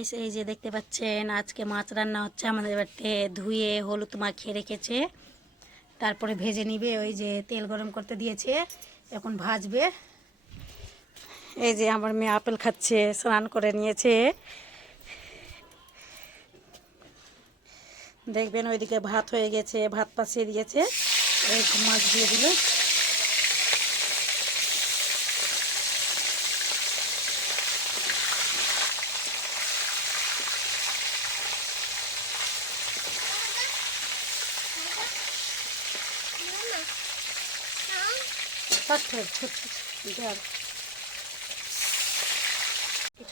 Guys, এই যে দেখতে পাচ্ছেন আজকে মাছ রান্না হচ্ছে আমাদের বাড়িতে। ধুয়ে হলুদ মাখিয়ে রেখেছে, তারপরে ভেজে নিবে। ওই যে তেল গরম করতে দিয়েছে, এখন ভাজবে। এই যে আমার মেয়ে আপেল খাচ্ছে, স্নান করে নিয়েছে। দেখবেন ওইদিকে ভাত হয়ে গেছে, ভাত পাশিয়ে দিয়েছে, এই মাছ দিয়ে দিল।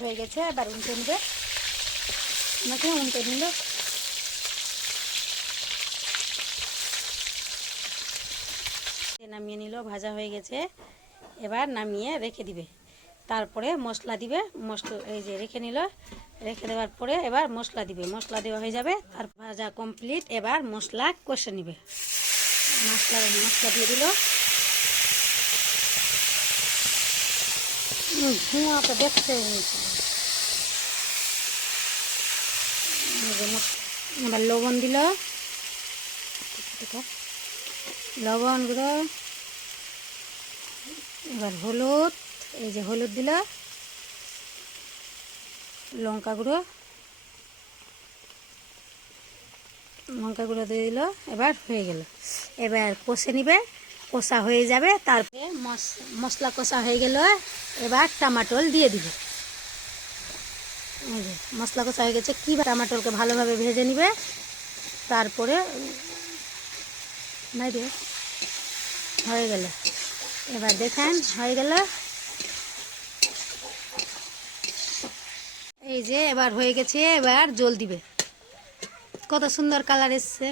হয়ে গেছে, এবার উল্টে নেবে। আমাকে উল্টে নিল। নামিয়ে নিল, ভাজা হয়ে গেছে। এবার নামিয়ে রেখে দিবে, তারপরে মশলা দিবে। মশলা এই যে রেখে নিল, রেখে দেওয়ার পরে এবার মশলা দিবে। মশলা দেওয়া হয়ে যাবে, তার ভাজা কমপ্লিট। এবার মশলা কষে নিবে। মশলা দিয়ে দিল। ধোঁয়া তো দেখতে এবার লবণ দিল, লবণ গুঁড়ো। এবার হলুদ, এই যে হলুদ দিল, লঙ্কা গুঁড়ো, দিয়ে দিল। এবার হয়ে গেল। এবার কষে নিবে, কষা হয়ে যাবে। তারপরে মশলা কষা হয়ে গেল, এবার টমাটোল দিয়ে দিবে। এই যে মশলা কষা হয়ে গেছে, কী টমাটোলকে ভালোভাবে ভেজে নিবে। তারপরে নাই রে, হয়ে গেল। এবার দেখেন হয়ে গেল। এই যে এবার হয়ে গেছে, এবার জল দিবে। কত সুন্দর কালার এসছে।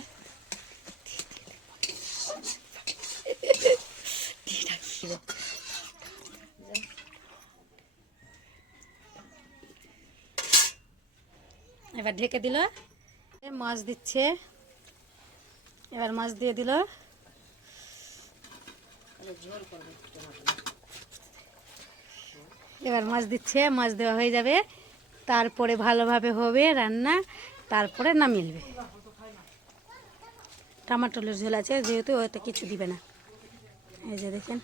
এবার ঢেকে দিল, মাছ দিচ্ছে। এবার মাছ দিয়ে দিল। এবার মাছ দিচ্ছে, মাছ দেওয়া হয়ে যাবে। তারপরে ভালোভাবে হবে রান্না, তারপরে নামিয়ে নেবে। টমাটোলের ঝোল আছে যেহেতু, ওতে কিছু দিবে না। এই যে দেখেন,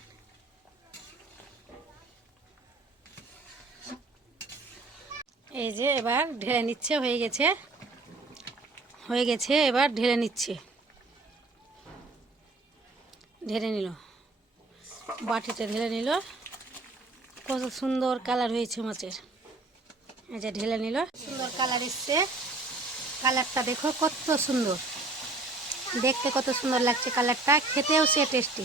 এই যে এবার ঢেলে নিচ্ছে। হয়ে গেছে, এবার ঢেলে নিচ্ছে। ঢেলে নিল, বাটিতে ঢেলে নিল। কত সুন্দর কালার হয়েছে মাছের। এই যে ঢেলে নিল, সুন্দর কালার এসছে। কালারটা দেখো কত সুন্দর, দেখতে কত সুন্দর লাগছে কালারটা, খেতেও সে টেস্টি।